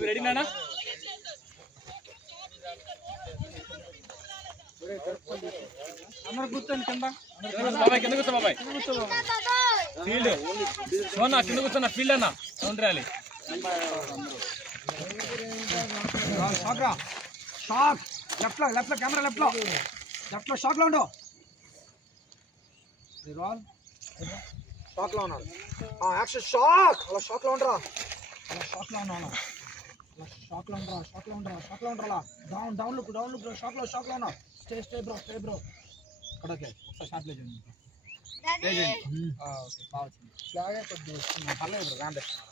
ready నానా అందరూ కూర్చోండి కింద బాబాయ్ కింద కూర్చో బాబాయ్ ఫీల్డ్ సోనా కింద కూర్చున్న ఫీల్డ్ అన్న సౌండ్ రాలి షాక్ లెఫ్ట్ లో కెమెరా లెఫ్ట్ లో షాక్ లో ఉండు షాక్ లో ఉన్నాడు యాక్షన్ షాక్ అలా షాక్ లో ఉండరా అలా షాక్ లో ఉన్నాను షాక్ లో ఉండరా డౌన్ లుక్ షాక్ లో ఉన్నావు స్టే బ్రో ఇక్కడ ఓకే ఒకసారి షాట్ లేదు ఓకే బాగా వచ్చింది కొద్దిగా పర్లేదు బ్రో